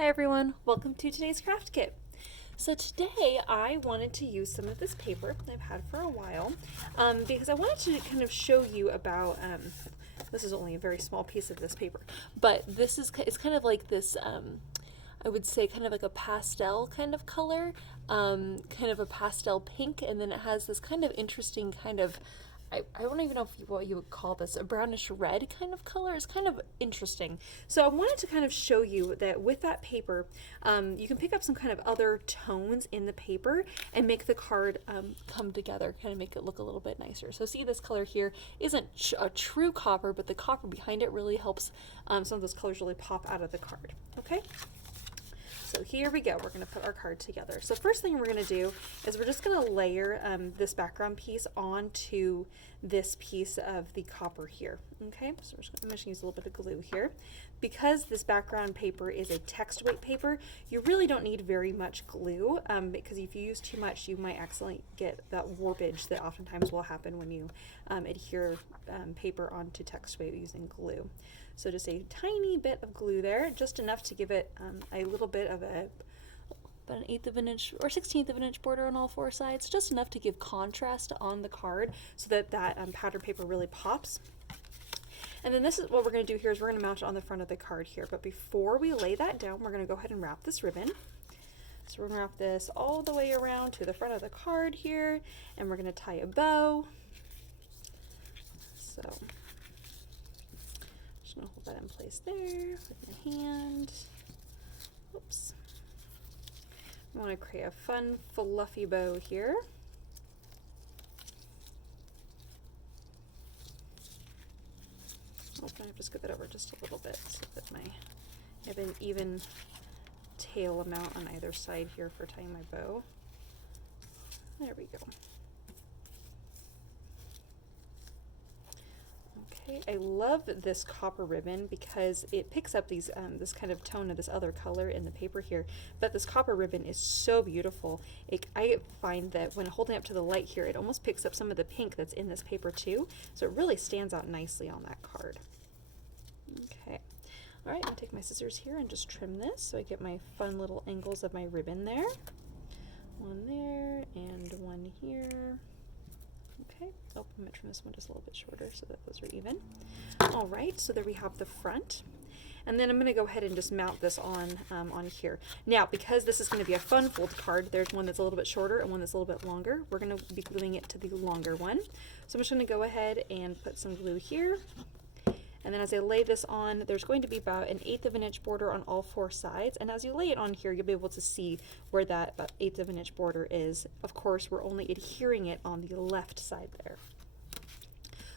Hi everyone, welcome to today's craft kit. So today I wanted to use some of this paper I've had for a while because I wanted to kind of show you about, this is only a very small piece of this paper, but it's kind of like this, I would say kind of like a pastel kind of color, kind of a pastel pink, and then it has this kind of interesting kind of, I don't even know what you would call this, a brownish red kind of color. Is kind of interesting. So I wanted to kind of show you that with that paper, you can pick up some kind of other tones in the paper and make the card come together, kind of make it look a little bit nicer. So see, this color here isn't a true copper, but the copper behind it really helps some of those colors really pop out of the card. Okay? So here we go, we're going to put our card together. So first thing we're going to do is we're just going to layer this background piece onto this piece of the copper here. Okay, so I'm just going to use a little bit of glue here. Because this background paper is a text weight paper, you really don't need very much glue because if you use too much, you might accidentally get that warpage that oftentimes will happen when you adhere paper onto text weight using glue. So just a tiny bit of glue there, just enough to give it a little bit of about an 1/8 of an inch or 1/16 of an inch border on all four sides, just enough to give contrast on the card so that that powder paper really pops. And then this is what we're going to do here is we're going to mount it on the front of the card here. But before we lay that down, we're going to go ahead and wrap this ribbon. So we're going to wrap this all the way around to the front of the card here, and we're going to tie a bow. So just going to hold that in place there with your hand. Oops. I want to create a fun, fluffy bow here. I'm going to just scoot that over just a little bit so that I have an even tail amount on either side here for tying my bow. There we go. Okay, I love this copper ribbon because it picks up these this kind of tone of this other color in the paper here, but this copper ribbon is so beautiful. I find that when holding up to the light here, it almost picks up some of the pink that's in this paper too, so it really stands out nicely on that card. Okay, all right, I'm going to take my scissors here and just trim this so I get my fun little angles of my ribbon there. One there and one here. Okay, oh, I'm going to trim this one just a little bit shorter so that those are even. All right, so there we have the front. And then I'm going to go ahead and just mount this on here. Now, because this is going to be a fun fold card, there's one that's a little bit shorter and one that's a little bit longer. We're going to be gluing it to the longer one. So I'm just going to go ahead and put some glue here. And then as I lay this on, there's going to be about an 1/8 of an inch border on all four sides. And as you lay it on here, you'll be able to see where that about 1/8 of an inch border is. Of course, we're only adhering it on the left side there.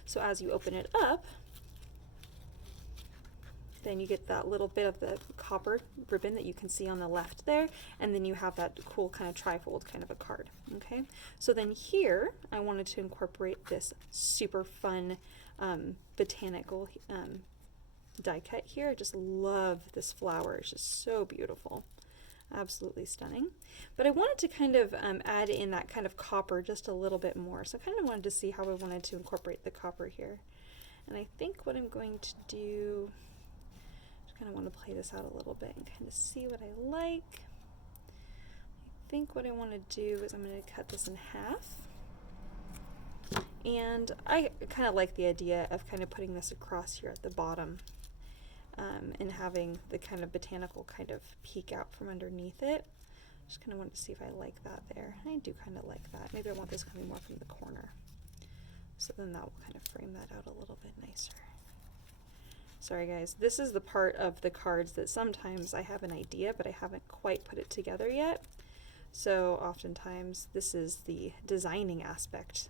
So as you open it up, then you get that little bit of the copper ribbon that you can see on the left there, and then you have that cool kind of trifold kind of a card. Okay, so then here I wanted to incorporate this super fun botanical die cut here. I just love this flower. It's just so beautiful. Absolutely stunning. But I wanted to kind of add in that kind of copper just a little bit more. So I kind of wanted to see how I wanted to incorporate the copper here. And I think what I'm going to do, just kind of want to play this out a little bit and kind of see what I like. I think what I want to do is I'm going to cut this in half. And I kind of like the idea of kind of putting this across here at the bottom and having the kind of botanical kind of peek out from underneath it. Just kind of wanted to see if I like that there. I do kind of like that. Maybe I want this coming more from the corner. So then that will kind of frame that out a little bit nicer. Sorry guys, this is the part of the cards that sometimes I have an idea, but I haven't quite put it together yet. So oftentimes this is the designing aspect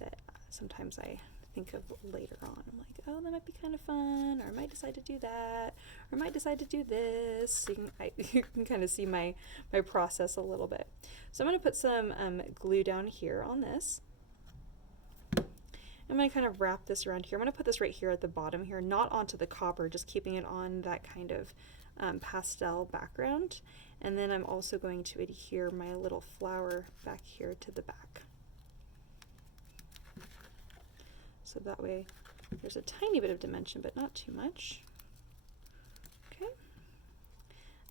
that sometimes I think of later on. I'm like, oh, that might be kind of fun, or I might decide to do that, or I might decide to do this. So you can kind of see my process a little bit. So I'm going to put some glue down here on this. I'm going to kind of wrap this around here. I'm going to put this right here at the bottom here, not onto the copper, just keeping it on that kind of pastel background. And then I'm also going to adhere my little flower back here to the back. So that way there's a tiny bit of dimension, but not too much. Okay.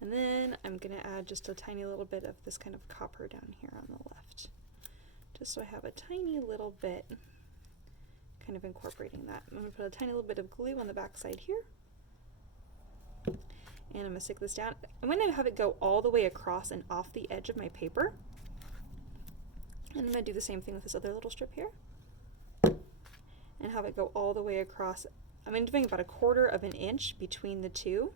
And then I'm going to add just a tiny little bit of this kind of copper down here on the left, just so I have a tiny little bit kind of incorporating that. I'm going to put a tiny little bit of glue on the back side here, and I'm going to stick this down. I'm going to have it go all the way across and off the edge of my paper, and I'm going to do the same thing with this other little strip here, and have it go all the way across. I'm doing about 1/4 of an inch between the two.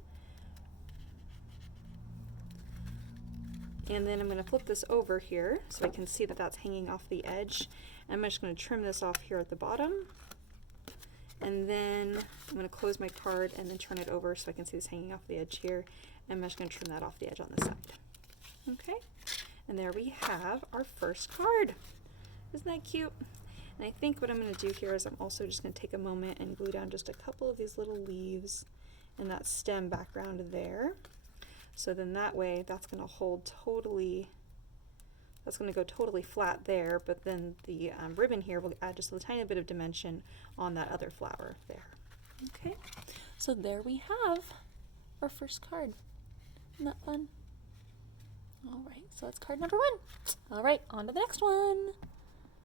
And then I'm going to flip this over here so I can see that that's hanging off the edge. I'm just going to trim this off here at the bottom. And then I'm going to close my card and then turn it over so I can see this hanging off the edge here. And I'm just going to trim that off the edge on the side. Okay, and there we have our first card. Isn't that cute? And I think what I'm going to do here is I'm also just going to take a moment and glue down just a couple of these little leaves in that stem background there. So then that way that's going to hold totally, that's going to go totally flat there, but then the ribbon here will add just a tiny bit of dimension on that other flower there. Okay, so there we have our first card. Isn't that fun? All right, so that's card number 1. All right, on to the next one.